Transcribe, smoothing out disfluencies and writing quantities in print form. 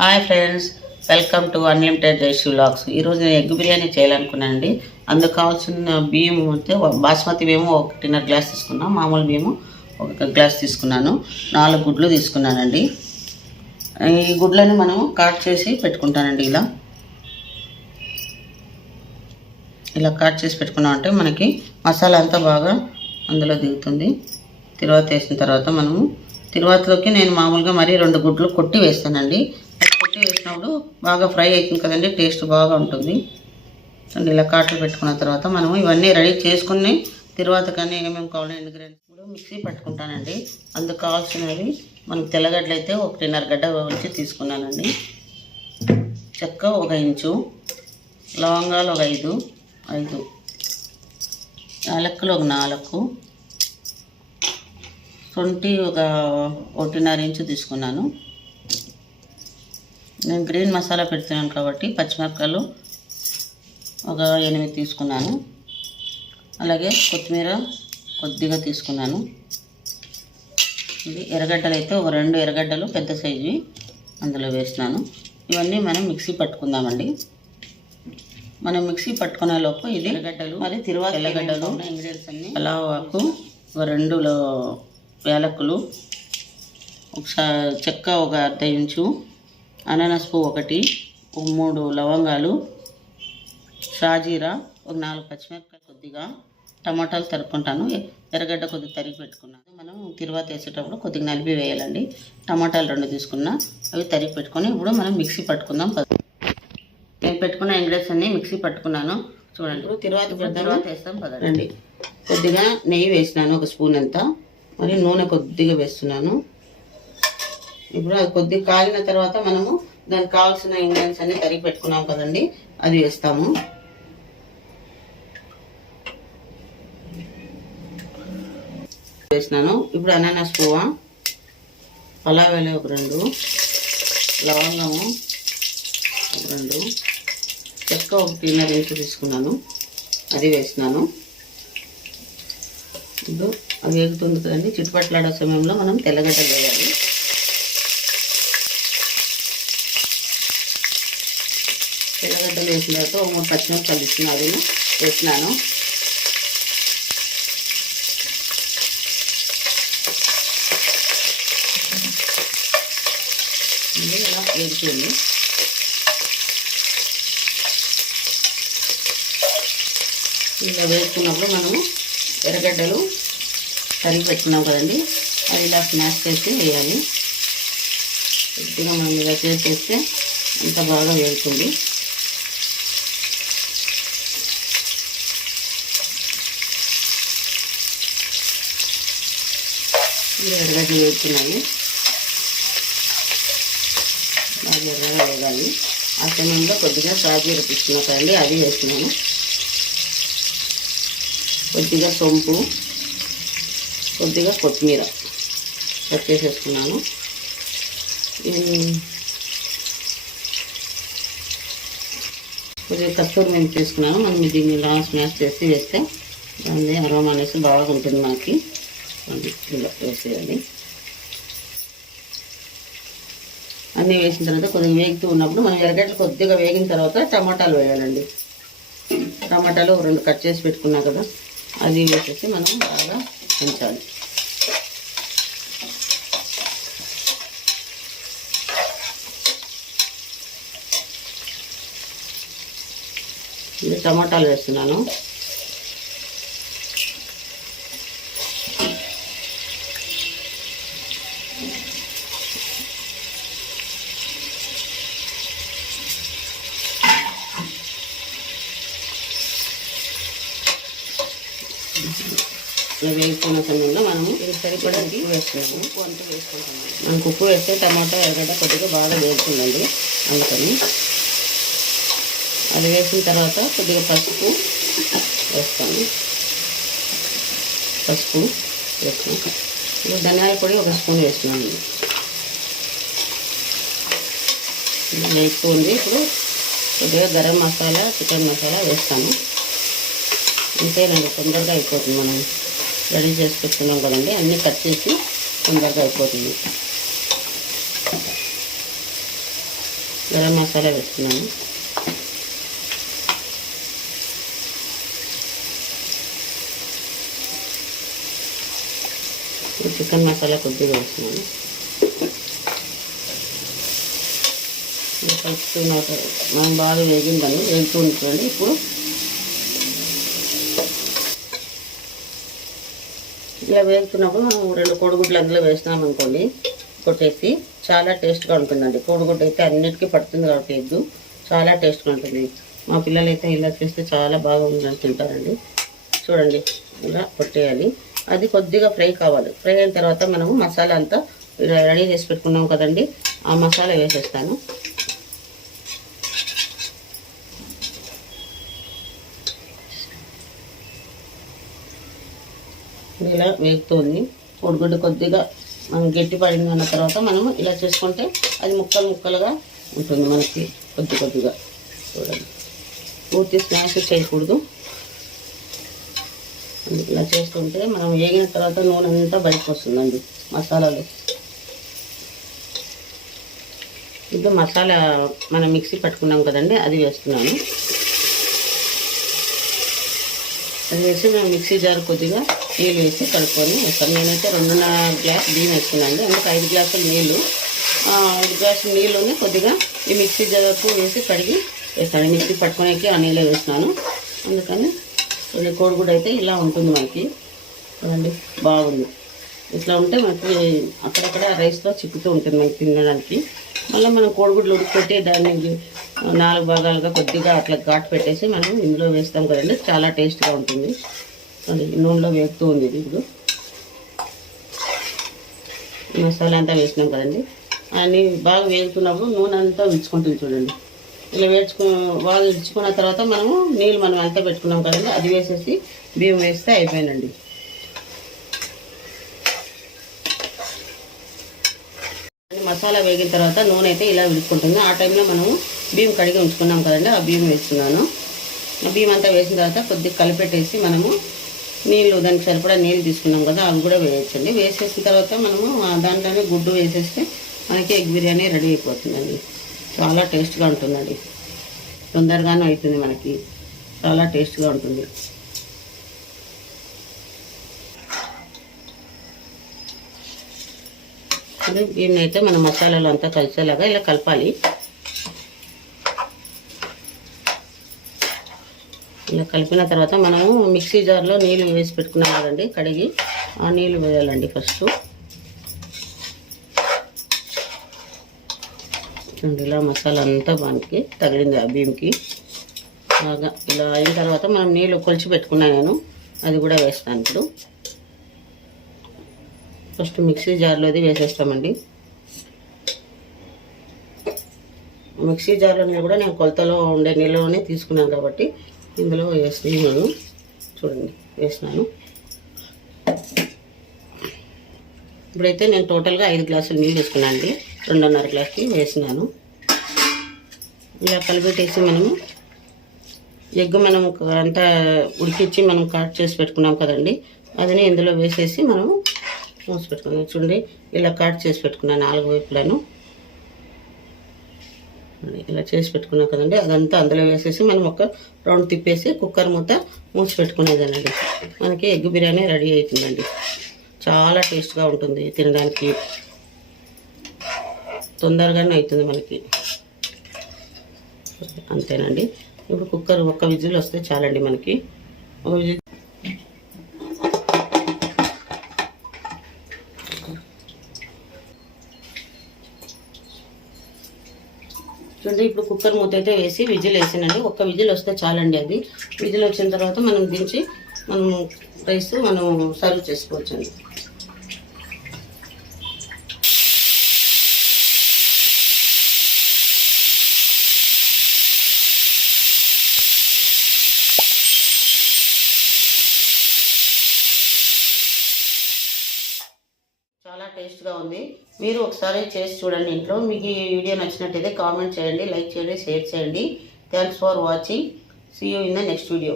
Hi friends, welcome to unlimited Jayashree vlogs. ఈరోజు నేను egg biryani చేయాలనుకున్నానండి. అందుకు కావాల్సిన బియ్యం అయితే బాస్మతి బియ్యం 1.5 గ్లాస్ తీసుకున్నాను, మామూలు బియ్యం 1 గ్లాస్ తీసుకున్నాను, 4 గుడ్లు తీసుకున్నానండి. ఈ గుడ్లని మనం కట్ చేసి పెట్టుకుంటానండి. ఇలా కట్ చేసి పెట్టుకున్నామంటే మనకి మసాలా అంతా బాగా అందులో దిగుతుంది. తర్వాత వేసిన తర్వాత తర్వాతలోకి నేను మామూలుగా మరి 2 గుడ్లు కొట్టి వేస్తానండి. కొట్టి వేసినప్పుడు బాగా ఫ్రై అవుతుంది కదండి, టేస్ట్ బాగా ఉంటుంది. అండ్ ఇలా కాట్లు పెట్టుకున్న తర్వాత మనము ఇవన్నీ రెడీ చేసుకుని తర్వాత కానీ ఏమేమి కావాలో ఇంగ్రీడియంట్స్ కూడా మిక్సీ పట్టుకుంటానండి. అందుకు కావాల్సినవి మనకు తెల్లగడ్డలు అయితే 1.5 గడ్డ వచ్చి తీసుకున్నానండి. చెక్క 1 ఇంచు, లవంగాలు 5 యాలక్కులు 4, శొంఠి 1.5 ఇంచు తీసుకున్నాను. నేను గ్రీన్ మసాలా పెడుతున్నాను కాబట్టి పచ్చిమిరపకాయలు 8 తీసుకున్నాను. అలాగే కొత్తిమీర కొద్దిగా తీసుకున్నాను. ఇది ఎర్రగడ్డలు అయితే 2 ఎర్రగడ్డలు పెద్ద సైజువి అందులో వేసినాను. ఇవన్నీ మనం మిక్సీ పట్టుకుందామండి. మనం మిక్సీ పట్టుకునే లోపు ఇది ఎర్రగడ్డలు మరి తిరువాత ఎర్రగడ్డలు ఇంగ్రీడియంట్స్ అన్నీ పలావాకు 2 యాలకులు, చెక్క 1/2 ఇంచు, అనానస్ పువ్వు 1, 3 లవంగాలు, షాజీరా 4 పచ్చిమిరపకాయలు, కొద్దిగా టమాటాలు తరుక్కుంటాను, ఎర్రగడ్డ కొద్దిగా తరిగి పెట్టుకున్నాను. మనం తిరువాత వేసేటప్పుడు కొద్దిగా నలిపి వేయాలండి. టమాటాలు 2 తీసుకున్నా, అవి తరిగి పెట్టుకొని ఇప్పుడు మనం మిక్సీ పట్టుకుందాం. నేను పెట్టుకున్న ఇంగ్రీడియంట్స్ అన్నీ మిక్సీ పట్టుకున్నాను. చూడండి, ఇప్పుడు తిరువాత వేస్తాం పదండి. కొద్దిగా నెయ్యి వేసినాను, 1 స్పూన్ అంతా. మరి నూనె కొద్దిగా వేస్తున్నాను. ఇప్పుడు అది కొద్దిగా కాగిన తర్వాత మనము దానికి కావాల్సిన ఇంగ్రీడియంట్స్ అన్ని తరిగి పెట్టుకున్నాం కదండి, అది వేస్తాము. వేసినాను. ఇప్పుడు అనానస్ పువ్వ, పలావేలు 2, లవంగము 2, చెక్క 1.5 ఇంచు తీసుకున్నాను, అది వేసినాను. ఇప్పుడు అది వేగుతుంది కదండి, చుట్టుపట్లాడే సమయంలో మనం తెల్లగడ్డలు వేయాలి. తెల్లగడ్డలు వేసిన తర్వాత 3 పచ్చిమిరపకాయలు తీసుకుని అది వేసినాను. ఇలా వేగుతుంది. ఇలా వేసుకున్నప్పుడు మనము ఎర్రగడ్డలు తరిగి పెట్టుకున్నాం కదండి, అది ఇలా స్మాష్ చేసి వేయాలి. కొద్దిగా మనం ఇలా చేసేస్తే అంత బాగా వేగుతుంది. ఎర్రగడ్డలు వేస్తున్నాయి, బాగా ఎర్రగా వేగాలి. ఆ సమయంలో కొద్దిగా షాజీరా తీసుకున్నాం కదండి, అది వేస్తున్నాను. కొద్దిగా సొంపు, కొద్దిగా కొత్తిమీర కట్ చేసేసుకున్నాను. కొద్దిగా కస్తూరి మెంతి తీసుకున్నాను. మనం దీన్ని ఇలా స్మాష్ చేసి వేస్తే దాని అరోమా అనేసి బాగా ఉంటుంది మనకి. ఇలా వేసేయాలి. అన్నీ వేసిన తర్వాత కొద్దిగా వేగుతూ ఉన్నప్పుడు మనం ఎర్రగడ్డలు కొద్దిగా వేగిన తర్వాత టమాటాలు వేయాలండి. టమాటాలు 2 కట్ చేసి పెట్టుకున్నాం కదా, అది వేసేసి మనం బాగా పెంచాలి. టమాటాలు వేస్తున్నాను. ఇలా వేసుకున్న సమయంలో మనము సరిపడా ఉప్పు వేస్తున్నాము. ఉప్పు అంతా వేసుకుంటాము. మనకు ఉప్పు వేస్తే టమాటా ఎర్రగడ్డ కొద్దిగా బాగా వేగుతుందండి, అందుకని అది వేసిన తర్వాత కొద్దిగా పసుపు వేస్తాను. ఇప్పుడు ధనియాల పొడి 1 స్పూన్ వేస్తున్నాను. వేస్తుంది. ఇప్పుడు కొద్దిగా గరం మసాలా, చికెన్ మసాలా వేస్తాను. అంతేనండి, తొందరగా అయిపోతుంది. మనం రెడీ చేసి పెట్టుకున్నాం కదండి, అన్నీ కట్ చేసి తొందరగా అయిపోతుంది. గరం మసాలా వేస్తున్నాను. చికెన్ మసాలా కొద్దిగా వేస్తున్నాను. కలుపుతున్న మనం బాగా వేగిందని వేగుతూ ఉంటుంది. ఇప్పుడు ఇలా వేగుతున్నప్పుడు మనం 2 కోడిగుడ్లు అందులో వేసినామనుకోండి, కొట్టేసి చాలా టేస్ట్గా ఉంటుందండి. కోడిగుడ్డు అయితే అన్నిటికీ పడుతుంది కాబట్టి ఎగ్గు చాలా టేస్ట్గా ఉంటుంది. మా పిల్లలు అయితే ఇలా చేస్తే చాలా బాగా ఉందని తింటారండి. చూడండి, ఇలా కొట్టేయాలి. అది కొద్దిగా ఫ్రై కావాలి. ఫ్రై అయిన తర్వాత మనము మసాలా అంతా రెడీ చేసి పెట్టుకున్నాం కదండి, ఆ మసాలా వేసేస్తాను. ఇలా వేగుతుంది. కోడిగుడ్డు కొద్దిగా మనం గట్టి పడింది అన్న తర్వాత మనము ఇలా చేసుకుంటే అది ముక్కలు ముక్కలుగా ఉంటుంది మనకి కొద్దిగా. చూడండి, పూర్తి స్మాష్ చేయకూడదు. ఇలా చేసుకుంటే మనం వేగిన తర్వాత నూనె అంతా బయటకు వస్తుందండి మసాలాలు. ఇప్పుడు మసాలా మనం మిక్సీ పట్టుకున్నాం కదండి, అది వేస్తున్నాను. అది వేసి మేము మిక్సీ జార్ కొద్దిగా నీళ్ళు వేసి కలుపుకొని వేస్తాను. నేనైతే 2.5 గ్లాస్ బియ్యం వేసుకున్నాను, అందుకు 5 గ్లాసులు నీళ్ళు. 5 గ్లాసుల నీళ్ళని కొద్దిగా ఈ మిక్సీ జార్కు వేసి కడిగి వేస్తాను. మిక్సీ పట్టుకునేకి ఆ నీళ్ళే వేసినాను. అందుకని కోడిగుడ్డు అయితే ఇలా ఉంటుంది మనకి. చూడండి, బాగుంది. ఇట్లా ఉంటే మనకి అక్కడక్కడ రైస్లో చిక్కుతూ ఉంటుంది మనకి తినడానికి. మళ్ళీ మనం కోడిగుడ్లు ఉడికిపెట్టి దాన్ని 4 భాగాలుగా కొద్దిగా అట్లా ఘాటు పెట్టేసి మనం ఇందులో వేస్తాం కదండి, చాలా టేస్ట్గా ఉంటుంది. నూనెలో వేగుతూ ఉంది. ఇది ఇప్పుడు మసాలా అంతా వేసినాం కదండి, అన్నీ బాగా వేగుతున్నప్పుడు నూనె అంతా విచ్చుకుంటుంది. చూడండి, ఇలా బాగా విచ్చుకున్న తర్వాత మనము నీళ్ళు మనం అంతా పెట్టుకున్నాం కదండి, అది వేసేసి బియ్యం వేస్తే అయిపోయిందండి. మసాలా వేగిన తర్వాత నూనె అయితే ఇలా విడుచుకుంటుంది. ఆ టైంలో మనము బియ్యం కడిగి ఉంచుకున్నాం కదండి, ఆ బియ్యం వేస్తున్నాను. ఆ బియ్యం అంతా వేసిన తర్వాత కొద్దిగా కలిపెట్టేసి మనము నీళ్ళు, దానికి సరిపడా నీళ్ళు తీసుకున్నాం కదా, అవి కూడా వేయచ్చండి. వేసేసిన తర్వాత మనము దాంట్లోనే గుడ్డు వేసేస్తే మనకి ఎగ్ బిర్యానీ రెడీ అయిపోతుందండి. చాలా టేస్ట్గా ఉంటుందండి, తొందరగానే అవుతుంది మనకి, చాలా టేస్ట్గా ఉంటుంది. దీన్ని అయితే మన మసాలాలు అంతా కలిసేలాగా ఇలా కలపాలి. ఇలా కలిపిన తర్వాత మనము మిక్సీ జార్లో నీళ్ళు వేసి పెట్టుకున్నాం కదండి, కడిగి ఆ నీళ్ళు వేయాలండి ఫస్ట్. ఇలా మసాలా అంతా మనకి తగిలింది ఆ బియ్యంకి బాగా. ఇలా అయిన తర్వాత మనం నీళ్ళు కొలిచి పెట్టుకున్నాను నేను, అది కూడా వేస్తాను ఇప్పుడు. ఫస్ట్ మిక్సీ జార్లోది వేసేస్తామండి. మిక్సీ జార్లో నీళ్ళు కూడా నేను కొలతలో ఉండే నీళ్ళలోనే తీసుకున్నాను కాబట్టి ఇందులో వేసినాను. చూడండి, వేసినాను. ఇప్పుడైతే నేను టోటల్గా 5 గ్లాసులు నీళ్ళు వేసుకున్నాను అండి, 2.5 గ్లాసులు వేసినాను. ఇలా కలిపెట్టేసి మనము ఎగ్ మనం అంతా ఉడికించి మనం కట్ చేసి పెట్టుకున్నాం కదండి, అదని ఇందులో వేసేసి మనము మూసి పెట్టుకున్నాను. చూడండి, ఇలా కట్ చేసి పెట్టుకున్నాను 4 వైపులను. ఇలా చేసి పెట్టుకున్నాం కదండి, అదంతా అందులో వేసేసి మనం ఒక రౌండ్ తిప్పేసి కుక్కర్ మూత మూసి పెట్టుకునేదానండి. మనకి ఎగ్ బిర్యానీ రెడీ అవుతుందండి. చాలా టేస్ట్గా ఉంటుంది, తినడానికి తొందరగానే అవుతుంది మనకి. అంతేనండి. ఇప్పుడు కుక్కర్ ఒక్క విజిల్ వస్తే చాలండి మనకి. ఒక విజిల్ చూడండి, ఇప్పుడు కుక్కర్ మూత అయితే వేసి విజిల్ వేసానండి. ఒక్క విజిల్ వస్తే చాలండి. అది విజిల్ వచ్చిన తర్వాత మనం దించి మనం రైస్ మనం సర్వ్ చేసుకోవచ్చండి. చాలా టేస్ట్గా ఉంది. మీరు ఒకసారి చేసి చూడండి ఇంట్లో. మీకు ఈ వీడియో నచ్చినట్టయితే కామెంట్ చేయండి, లైక్ చేయండి, షేర్ చేయండి. Thanks for watching. See you in the next video.